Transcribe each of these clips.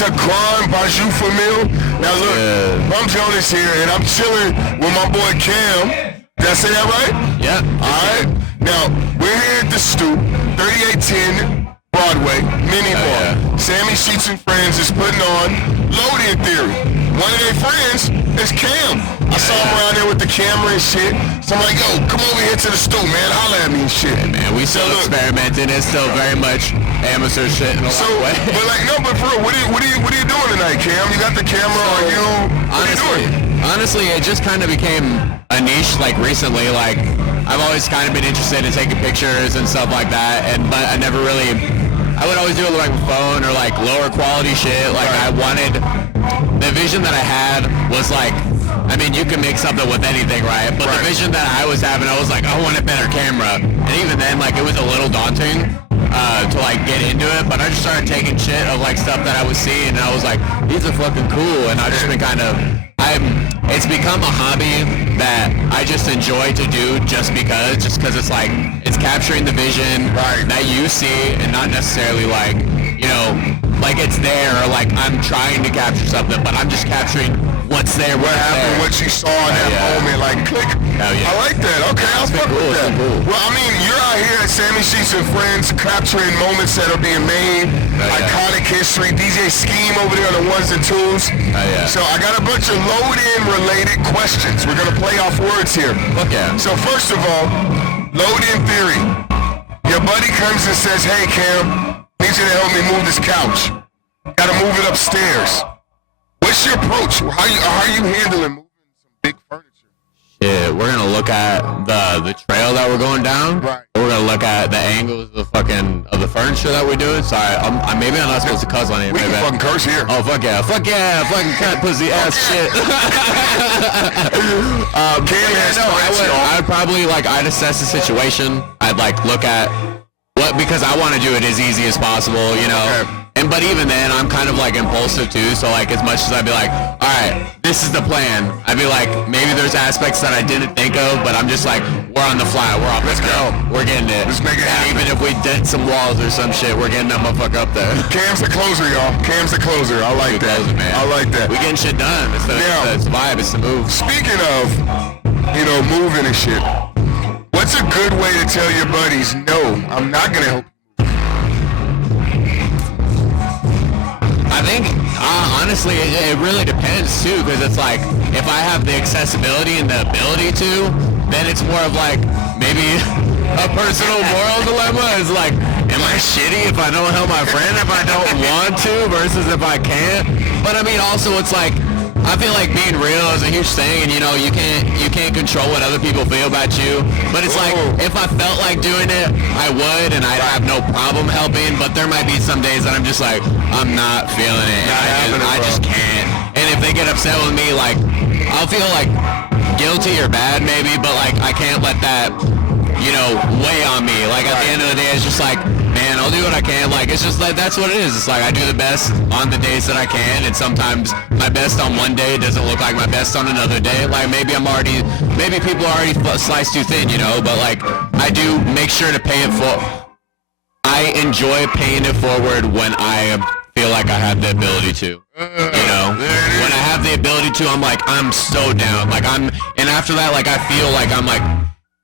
to Grand Bajou Famille. Now look, I'm Jonas here, and I'm chilling with my boy Cam. Did I say that right? Yeah. Alright. Now, we're here at the Stoop, 3810 Broadway, mini bar. Sammy Sheets and Friends is putting on Load-In Theory. One of their friends is Cam. I saw him around there with the camera and shit. So I'm like, yo, come over here to the Stoop, man. Holla at me and shit. Yeah, man, we still experimenting. It's still very much amateur shit in a lot of ways. But like, no, but for real, what are you doing tonight, Cam? You got the camera on you. What are you doing? Honestly, it just kind of became a niche, like, recently. Like, I've always kind of been interested in taking pictures and stuff like that, but I never really, I would always do it like with phone or like lower quality shit. Like, I wanted, the vision that I had was like, I mean, you can make something with anything, right? But the vision that I was having, I was like, I want a better camera. And even then, like, it was a little daunting to like get into it, but I just started taking shit of like stuff that I was seeing, and I was like, these are fucking cool. And I've just been kind of, it's become a hobby that I just enjoy to do just because it's like, it's capturing the vision that you see, and not necessarily like, you know, like it's there, or like I'm trying to capture something, but I'm just capturing what's there. What happened, what you saw in that moment, like click. I like that. Okay, I'll fuck with that. Well, I mean, you're out here at Sammy Sheets and Friends capturing moments that are being made, iconic history. DJ Scheme over there on the ones and twos. So I got a bunch of load-in related questions. We're gonna play off words here. So first of all, load-in theory. Your buddy comes and says, hey Cam, I need you to help me move this couch. Gotta move it upstairs. What's your approach? How are you handling moving some big furniture? Yeah, we're gonna look at the trail that we're going down. Right. We're gonna look at the angles of the furniture that we're doing. Sorry, maybe I'm not supposed to cuss on it. We can fucking curse here. Oh fuck yeah, fucking cut pussy ass shit. I'd probably I'd assess the situation. I'd like look at because I want to do it as easy as possible, you know. But even then, I'm kind of like impulsive too. So like, as much as I'd be like, all right, this is the plan, I'd be like, maybe there's aspects that I didn't think of, but I'm just like, we're on the fly, we're off. Let's go. We're getting it. Let's make it happen. Even if we dent some walls or some shit, we're getting that motherfucker up there. Cam's the closer, y'all. Cam's the closer. I like that. Closer, man. I like that. We getting shit done. It's the vibe. It's the move. Speaking of, you know, moving and shit, what's a good way to tell your buddies, no, I'm not gonna help? I think, honestly, it really depends, too, because it's like, if I have the accessibility and the ability to, then it's more of like, maybe a personal moral dilemma. It's like, am I shitty if I don't help my friend if I don't want to versus if I can't? But I mean, also, it's like, I feel like being real is a huge thing, and you know, you can't control what other people feel about you. But it's like, if I felt like doing it, I would, and I'd have no problem helping. But there might be some days that I'm just like, I'm not feeling it. I just can't. And if they get upset with me, like, I'll feel like guilty or bad maybe, but like I can't let that, you know, weigh on me. Like at the end of the day, it's just like, man, I'll do what I can. Like, it's just like, that's what it is. It's like, I do the best on the days that I can, and sometimes my best on one day doesn't look like my best on another day. Like, maybe people are already sliced too thin, you know, but like, I do make sure to pay it I enjoy paying it forward when I feel like I have the ability to, you know? When I have the ability to, I'm like, I'm so down. Like, and after that, like, I feel like I'm like,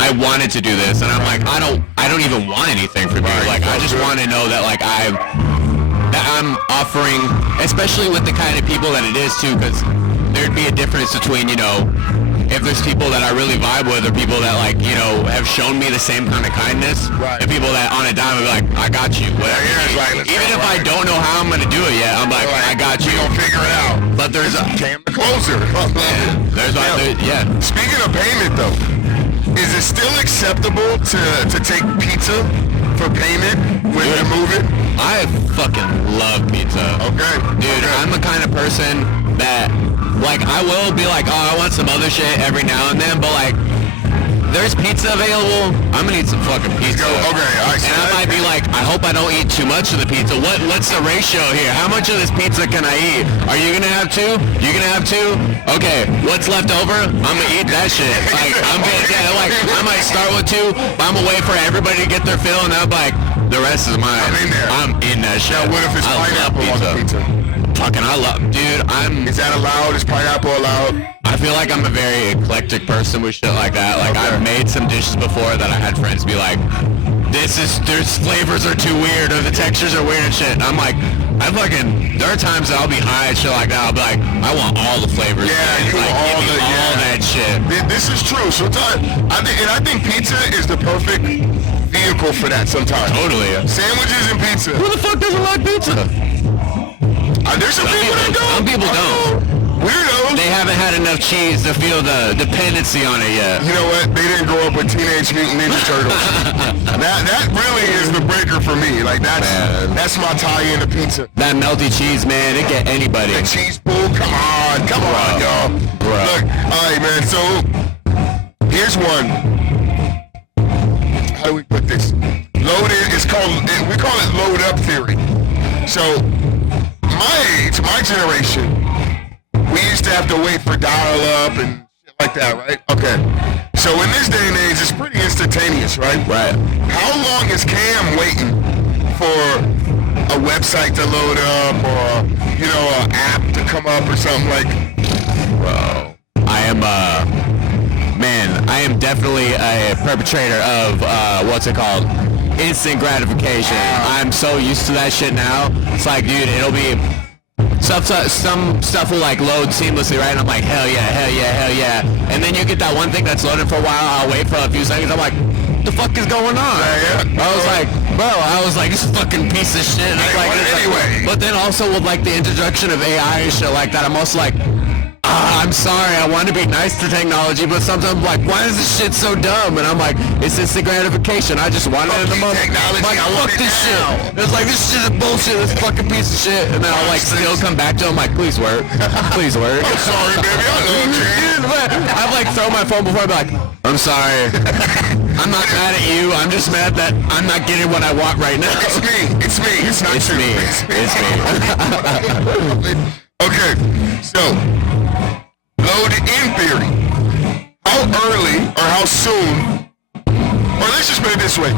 I wanted to do this, and I'm like, I don't even want anything from you. Like, I just want to know that, like, I'm offering, especially with the kind of people that it is too, because there'd be a difference between, you know, if there's people that I really vibe with, or people that, like, you know, have shown me the same kind of kindness, and people that on a dime are like, I got you. Even if I don't know how I'm gonna do it yet, I'm like, I got you. We're gonna figure it out. But there's Cam the closer. Speaking of payment though, is it still acceptable to take pizza for payment when you're moving? I fucking love pizza. Okay. Dude, I'm the kind of person that, like, I will be like, oh, I want some other shit every now and then, but like, there's pizza available, I'm gonna eat some fucking pizza. Okay, alright. And I might be like, I hope I don't eat too much of the pizza. What's the ratio here? How much of this pizza can I eat? Are you gonna have two? You gonna have two? Okay, what's left over? I'm gonna eat that shit. Like, I might start with two, but I'm gonna wait for everybody to get their fill, and I'm like, the rest is mine. I'm in there. I'm in that shit. Now, what if it's pineapple on the pizza? Fucking, I love, dude. Is that allowed? Is pineapple allowed? I feel like I'm a very eclectic person with shit like that. Like, I've made some dishes before that I had friends be like, their flavors are too weird or the textures are weird and shit. And I'm like, there are times that I'll be high and shit like that. I'll be like, I want all the flavors. Yeah, you like, want all that shit. This is true. Sometimes, I think pizza is the perfect vehicle for that sometimes. Totally. Sandwiches and pizza. Who the fuck doesn't like pizza? There's some people that don't. Some people don't. Weirdos. They haven't had enough cheese to feel the dependency on it yet. You know what? They didn't grow up with Teenage Mutant Ninja Turtles. that really is the breaker for me. Like that's my tie-in to pizza. That melty cheese, man, it get anybody. The cheese pool, come on, y'all. Bro. Look, all right, man. So here's one. How do we put this? Loaded. We call it load up theory. So my generation, we used to have to wait for dial-up and shit like that, right? Okay. So in this day and age, it's pretty instantaneous, right? Right. How long is Cam waiting for a website to load up or, an app to come up or something like? Bro, I am definitely a perpetrator of, what's it called? Instant gratification. I'm so used to that shit now. It's like, dude, it'll be... some stuff will like load seamlessly, right? And I'm like, hell yeah. And then you get that one thing that's loaded for a while. I'll wait for a few seconds. I'm like, what the fuck is going on? I was like, this fucking piece of shit. And anyway. But then also with like the introduction of AI and shit like that, I'm also like, I'm sorry, I want to be nice to technology, but sometimes I'm like, why is this shit so dumb? And I'm like, it's instant gratification. I just want it in the moment. Technology, like, fuck this shit. It's like, this shit is bullshit, this fucking piece of shit. And then I'll like still come back to him like, please work. Please work. I'm sorry, baby, I love you. I've like thrown my phone before, I'd be like, I'm sorry. I'm not mad at you, I'm just mad that I'm not getting what I want right now. It's me. It's not you. It's me. Okay, so load in theory. How early or how soon, or let's just put it this way,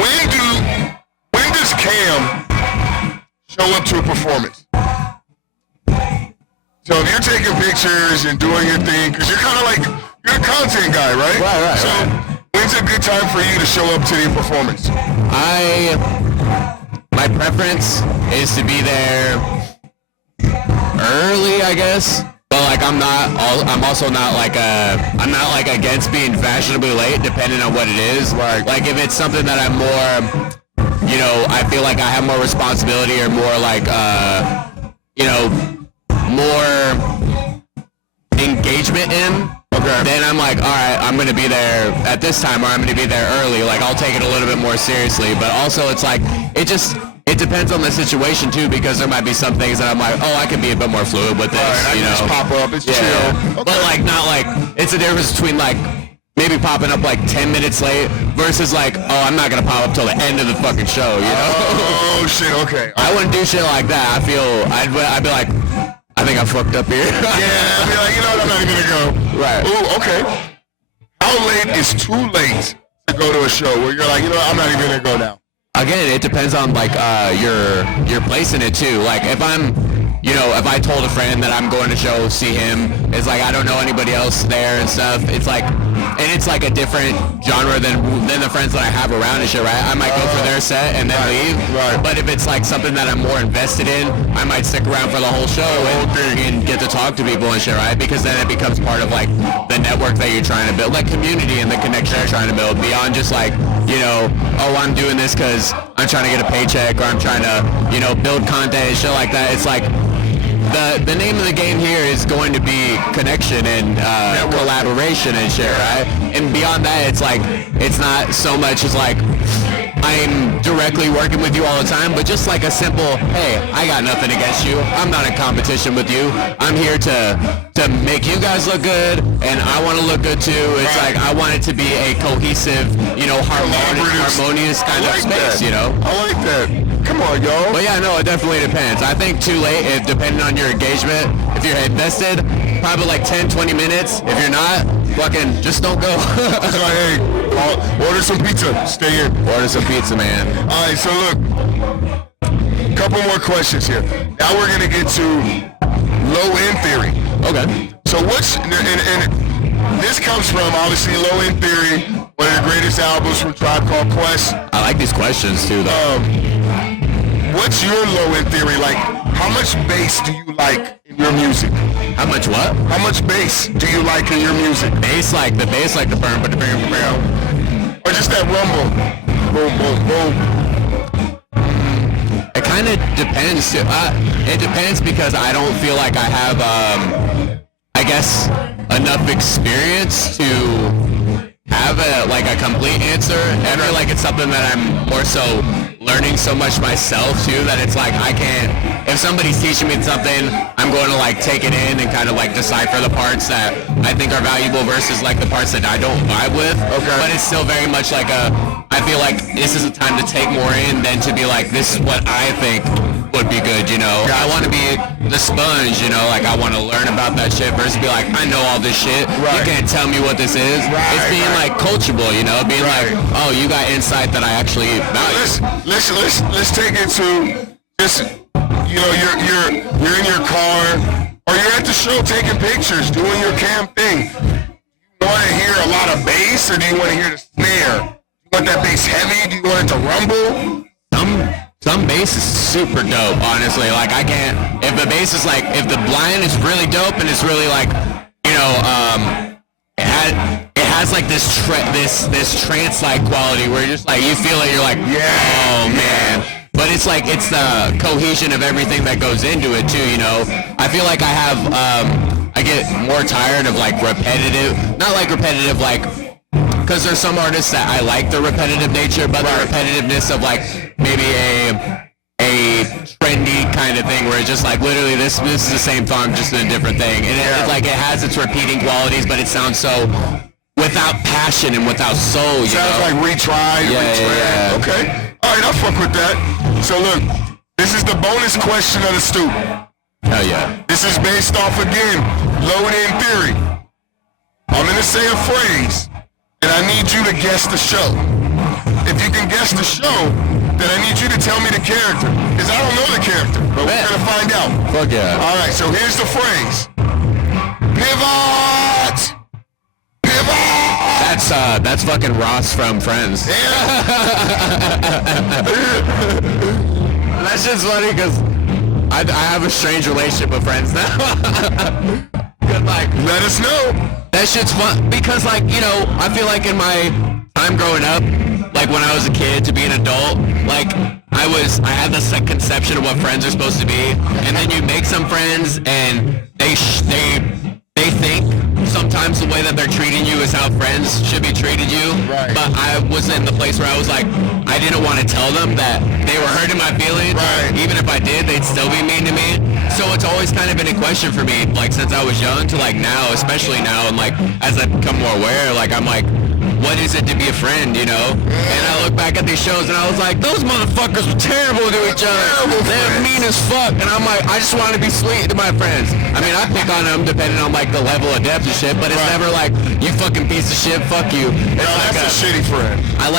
when does Cam show up to a performance? So if you're taking pictures and doing your thing, because you're kind of like, you're a content guy, right? Right. So when's a good time for you to show up to the performance? My preference is to be there early, I guess. But like I'm also not like I'm not like against being fashionably late, depending on what it is. Right. Like if it's something that I'm more, I feel like I have more responsibility or more like, more engagement in. Okay. Then I'm like, all right, I'm gonna be there at this time, or I'm gonna be there early. Like I'll take it a little bit more seriously. But also, it's like it depends on the situation too, because there might be some things that I'm like, oh, I can be a bit more fluid with this. Right, just pop up, it's chill. Okay. But like not like it's a difference between like maybe popping up like 10 minutes late versus like, oh, I'm not gonna pop up till the end of the fucking show. Oh shit. Okay. I wouldn't do shit like that. I'd be like, I think I fucked up here. Yeah, I'd be like, I'm not even gonna go. Right. Ooh, okay. How late is too late to go to a show where you're like, I'm not even gonna go now? Again, it depends on like your place in it too. Like if I'm, if I told a friend that I'm going to see him, it's like I don't know anybody else there and stuff. It's like, and it's like a different genre than the friends that I have around and shit, right? I might go for their set and then leave. Right. But if it's like something that I'm more invested in, I might stick around for the whole show and get to talk to people and shit, right? Because then it becomes part of like the network that you're trying to build, like community and the connection you're trying to build beyond just like, oh, I'm doing this because I'm trying to get a paycheck or I'm trying to, build content and shit like that. It's like the name of the game here is going to be connection and collaboration and shit, right? And beyond that, it's like, it's not so much as like I'm directly working with you all the time, but just like a simple, hey, I got nothing against you. I'm not in competition with you. I'm here to make you guys look good, and I want to look good too. It's like I want it to be a cohesive, harmonious kind of space, I like that. Come on, yo. But yeah, no, it definitely depends. I think too late, if depending on your engagement, if you're invested, probably like 10, 20 minutes. If you're not, fucking just don't go. It's like, hey, order some pizza. Stay in. Order some pizza, man. All right, so look, couple more questions here. Now we're gonna get to low end theory. Okay. So what's and this comes from obviously Low End Theory, one of the greatest albums from Tribe Called Quest. I like these questions too, though. What's your low end theory? Like, how much bass do you like in your music? How much what? How much bass do you like in your music? Bass like the burn, but the bam. Or just that rumble? Boom, boom, boom. It kind of depends too. It depends because I don't feel like I have, I guess, enough experience to have a complete answer. I feel like it's something that I'm more so learning so much myself too, that it's like I can't, if somebody's teaching me something, I'm going to like take it in and kind of like decipher the parts that I think are valuable versus like the parts that I don't vibe with. Okay. But it's still very much like I feel like this is a time to take more in than to be like, this is what I think would be good, you know. Gotcha. I want to be the sponge, you know, like I want to learn about that shit versus be like, I know all this shit. Right. You can't tell me what this is. Right, it's being like coachable, you know, being like, oh, you got insight that I actually value. Let's take it to just, you know, you're in your car or you're at the show taking pictures, doing your cam thing. Do you want to hear a lot of bass or do you want to hear the snare? Do you want that bass heavy? Do you want it to rumble? Some bass is super dope, honestly. Like I can't, if the bass is like, if the blind is really dope and it's really like, you know, it has like this trance-like quality where you're just like, you feel it, you're like, oh man. But it's like, it's the cohesion of everything that goes into it too, you know. I feel like I get more tired of like repetitive, not like repetitive like, because there's some artists that I like the repetitive nature, but the repetitiveness of like maybe a trendy kind of thing where it's just like literally this is the same song just in a different thing, and it's like it has its repeating qualities, but it sounds so without passion and without soul. Sounds like retried. Yeah. Okay. All right, I'll fuck with that. So look, this is the bonus question of the Stoop. Hell yeah. This is based off again Low End Theory. I'm gonna say a phrase. And I need you to guess the show. If you can guess the show, then I need you to tell me the character. Because I don't know the character, but we're going to find out. Fuck yeah. All right, so here's the phrase. Pivot! Pivot! That's fucking Ross from Friends. Yeah. That's just funny because I have a strange relationship with Friends now. Like, let us know. That shit's fun because, like, you know, I feel like in my time growing up, like when I was a kid to be an adult, like I had this like conception of what friends are supposed to be, and then you make some friends and they think sometimes the way that they're treating you is how friends should be treated you. Right. But I was in the place where I was like, I didn't want to tell them that they were hurting my feelings. Right. Even if I did, they'd still be mean to me. So it's always kind of been a question for me, like since I was young to like now, especially now, and like as I become more aware, like I'm like, what is it to be a friend, you know? And I look back at these shows and I was like, those motherfuckers were terrible to each other. They're mean as fuck. And I'm like, I just want to be sweet to my friends. I mean, I pick on them depending on like the level of depth and shit, but it's never like, you fucking piece of shit, fuck you. It's No, like that's a shitty friend. I'll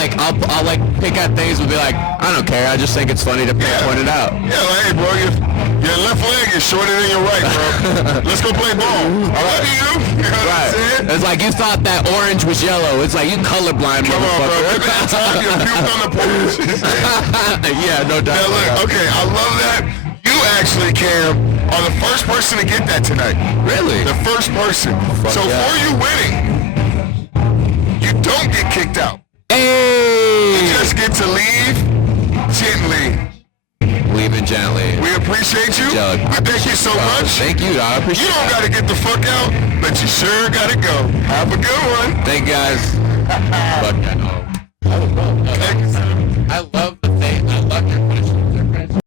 like pick at things and be like, I don't care. I just think it's funny to point it out. Yeah, like, hey, bro, your left leg is shorter than your right, bro. Let's go play ball. I love you. You know what I'm saying? It's like you thought that orange was yellow. It's like you colorblind, Come on, bro. motherfucker. Every time you puked on the porch. Yeah, no doubt. Now, look, okay, I love that. You actually, Cam, are the first person to get that tonight. Really? The first person. So yeah. for you winning, you don't get kicked out. Hey! You just get to leave gently. Leaving gently. We appreciate you. Jug. I thank you so much. Thank you, I appreciate You don't it. got to get the fuck out, but you sure got to go. Have a good one. Thank you guys. Fuck that. Thank you.